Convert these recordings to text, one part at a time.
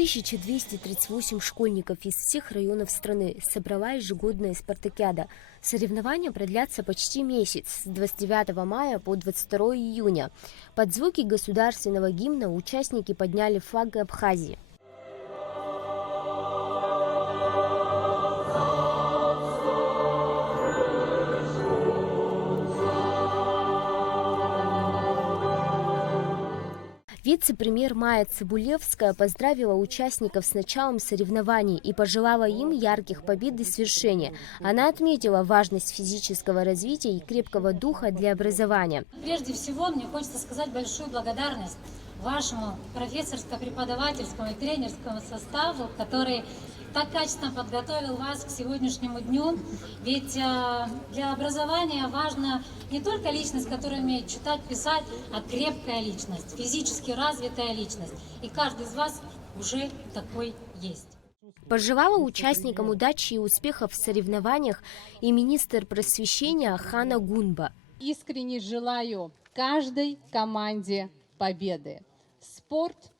1238 школьников из всех районов страны собрала ежегодная спартакиада. Соревнования продлятся почти месяц, с 29 мая по 22 июня. Под звуки государственного гимна участники подняли флаг Абхазии. Вице-премьер Майя Цыбулевская поздравила участников с началом соревнований и пожелала им ярких побед и свершения. Она отметила важность физического развития и крепкого духа для образования. Прежде всего, мне хочется сказать большую благодарность вашему профессорско-преподавательскому и тренерскому составу, который так качественно подготовил вас к сегодняшнему дню. Ведь для образования важна не только личность, которая умеет читать, писать, а крепкая личность, физически развитая личность. И каждый из вас уже такой есть. Пожелала участникам удачи и успехов в соревнованиях и министр просвещения Хана Гунба. Искренне желаю каждой команде победы. Спорт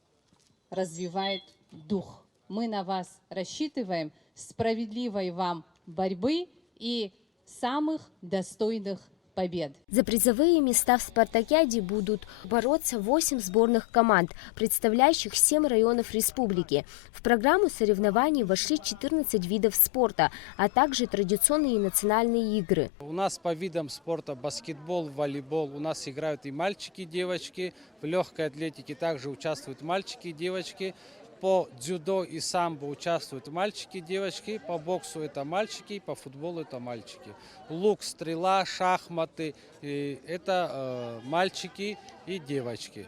развивает дух. Мы на вас рассчитываем, справедливой вам борьбы и самых достойных побед. За призовые места в спартакиаде будут бороться 8 сборных команд, представляющих 7 районов республики. В программу соревнований вошли 14 видов спорта, а также традиционные национальные игры. У нас по видам спорта баскетбол, волейбол. У нас играют и мальчики, и девочки. В легкой атлетике также участвуют мальчики и девочки. По дзюдо и самбо участвуют мальчики и девочки, по боксу это мальчики, по футболу это мальчики. Лук, стрела, шахматы это мальчики и девочки.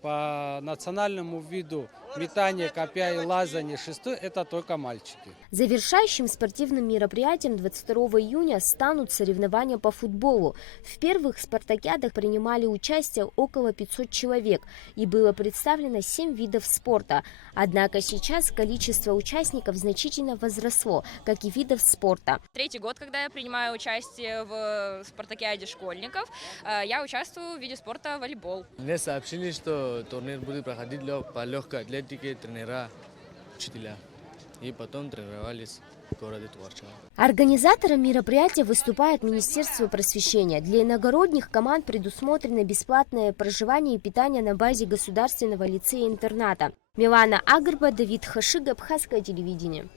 По национальному виду метание копья и лазание шестой это только мальчики. Завершающим спортивным мероприятием 22 июня станут соревнования по футболу. В первых спартакиадах принимали участие около 500 человек и было представлено 7 видов спорта. Однако сейчас количество участников значительно возросло, как и видов спорта. Третий год, когда я принимаю участие в спартакиаде школьников, я участвую в виде спорта волейбол. Мне сообщили, что турнир будет проходить по легкой атлетике, тренера, учителя. И потом тренировались в городе Творчево. Организатором мероприятия выступает Министерство просвещения. Для иногородних команд предусмотрено бесплатное проживание и питание на базе государственного лицея-интерната. Милана Агрба, Давид Хашиг, Абхазское телевидение.